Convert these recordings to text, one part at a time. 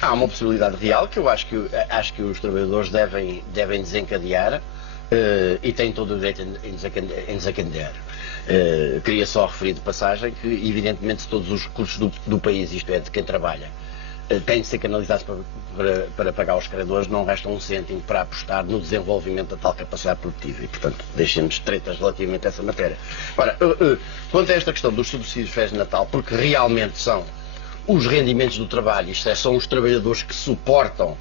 Há uma possibilidade real que eu acho que os trabalhadores devem desencadear e têm todo o direito em desencadear. Queria só referir de passagem que, evidentemente, se todos os recursos do país, isto é, de quem trabalha, têm de ser canalizados para pagar os credores, não resta um cêntimo para apostar no desenvolvimento da tal capacidade produtiva e, portanto, deixemos tretas relativamente a essa matéria. Ora, quanto a esta questão dos subsídios de férias de Natal, porque realmente são os rendimentos do trabalho, isto é, são os trabalhadores que suportam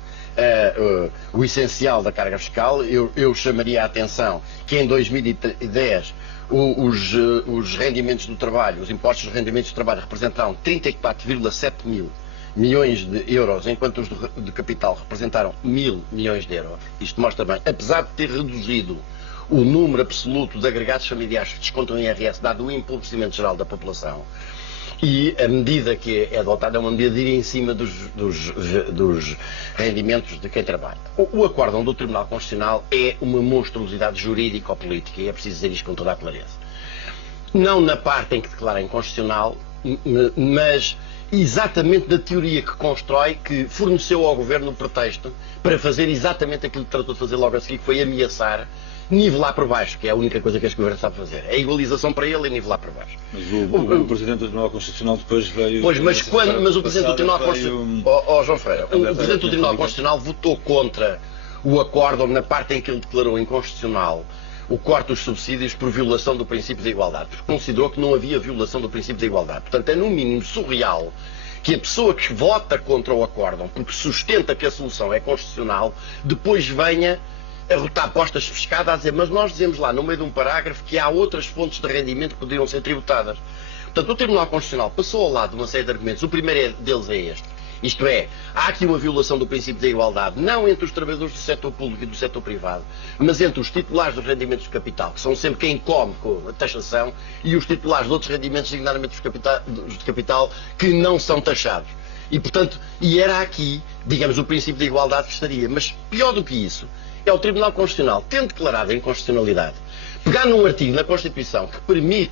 o essencial da carga fiscal, eu chamaria a atenção que em 2010 os rendimentos do trabalho, os impostos dos rendimentos do trabalho representaram 34,7 mil milhões de euros, enquanto os de capital representaram 1.000 milhões de euros. Isto mostra bem, apesar de ter reduzido o número absoluto de agregados familiares que descontam em IRS, dado o empobrecimento geral da população, e a medida que é adotada é uma medida de ir em cima dos rendimentos de quem trabalha. O acórdão do Tribunal Constitucional é uma monstruosidade jurídico-política e é preciso dizer isto com toda a clareza. Não na parte em que declara inconstitucional, mas exatamente da teoria que constrói, que forneceu ao Governo o pretexto para fazer exatamente aquilo que tratou de fazer logo a seguir, que foi ameaçar nivelar por baixo, que é a única coisa que este Governo sabe fazer. É a igualização para ele e nivelar por baixo. Mas o Presidente do Tribunal Constitucional depois veio... Pois, mas o Presidente do Tribunal Constitucional... João Ferreira, o Presidente do Tribunal Constitucional votou contra o acórdão na parte em que ele declarou inconstitucional o corte dos subsídios por violação do princípio da igualdade, porque considerou que não havia violação do princípio da igualdade. Portanto, é no mínimo surreal que a pessoa que vota contra o acórdão, porque sustenta que a solução é constitucional, depois venha a rotar postas fiscadas a dizer, mas nós dizemos lá no meio de um parágrafo que há outras fontes de rendimento que poderiam ser tributadas. Portanto, o Tribunal Constitucional passou ao lado de uma série de argumentos. O primeiro deles é este. Isto é, há aqui uma violação do princípio da igualdade, não entre os trabalhadores do setor público e do setor privado, mas entre os titulares dos rendimentos de capital, que são sempre quem come com a taxação, e os titulares de outros rendimentos, designadamente dos de capital, que não são taxados. E, portanto, era aqui, digamos, o princípio da igualdade que estaria. Mas, pior do que isso, é o Tribunal Constitucional, tendo declarado a inconstitucionalidade, pegar num artigo na Constituição que permite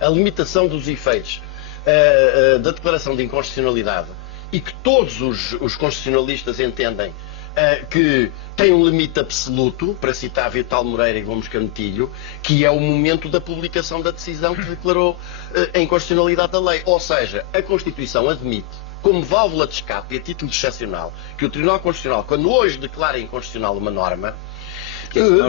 a limitação dos efeitos da declaração de inconstitucionalidade e que todos os constitucionalistas entendem que tem um limite absoluto, para citar Vital Moreira e Gomes Canetilho, que é o momento da publicação da decisão que declarou a inconstitucionalidade da lei. Ou seja, a Constituição admite, como válvula de escape e a título excepcional, que o Tribunal Constitucional, quando hoje declara inconstitucional uma norma,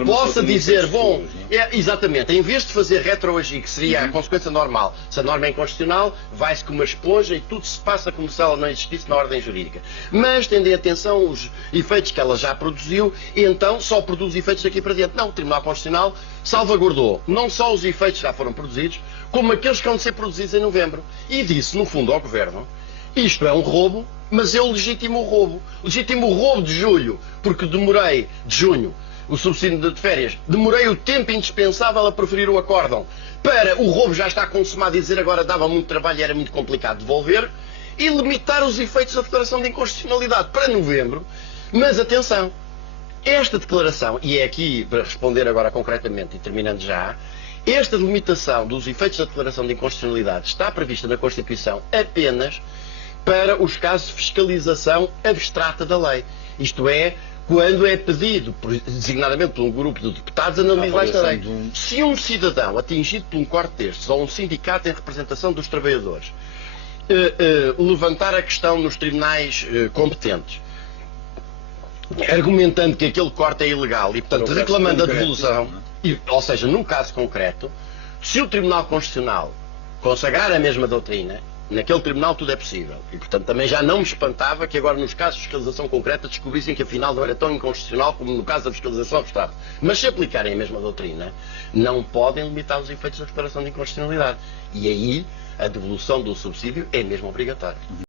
possa dizer, bom, exatamente, em vez de fazer retroagir, que seria a consequência normal, se a norma é inconstitucional, vai-se com uma esponja e tudo se passa como se ela não existisse na ordem jurídica. Mas, tendo em atenção os efeitos que ela já produziu, então só produz efeitos daqui para diante. Não, o Tribunal Constitucional salvaguardou não só os efeitos que já foram produzidos, como aqueles que vão ser produzidos em novembro. E disse, no fundo, ao Governo, isto é um roubo, mas eu legitimo o roubo. Legitimo o roubo de julho, porque demorei, de junho, o subsídio de férias, demorei o tempo indispensável a preferir o acórdão para o roubo já está consumado e dizer agora dava muito trabalho e era muito complicado devolver, e limitar os efeitos da declaração de inconstitucionalidade para novembro. Mas atenção, esta declaração, e é aqui para responder agora concretamente e terminando já, esta limitação dos efeitos da declaração de inconstitucionalidade está prevista na Constituição apenas para os casos de fiscalização abstrata da lei. Isto é, quando é pedido, designadamente por um grupo de deputados, analisar esta lei. Se um cidadão atingido por um corte destes, ou um sindicato em representação dos trabalhadores, levantar a questão nos tribunais competentes, argumentando que aquele corte é ilegal e, portanto, reclamando a devolução, ou seja, num caso concreto, se o Tribunal Constitucional consagrar a mesma doutrina, naquele tribunal tudo é possível. E, portanto, também já não me espantava que agora, nos casos de fiscalização concreta, descobrissem que afinal não era tão inconstitucional como no caso da fiscalização abstrata. Mas se aplicarem a mesma doutrina, não podem limitar os efeitos da declaração de inconstitucionalidade. E aí, a devolução do subsídio é mesmo obrigatória.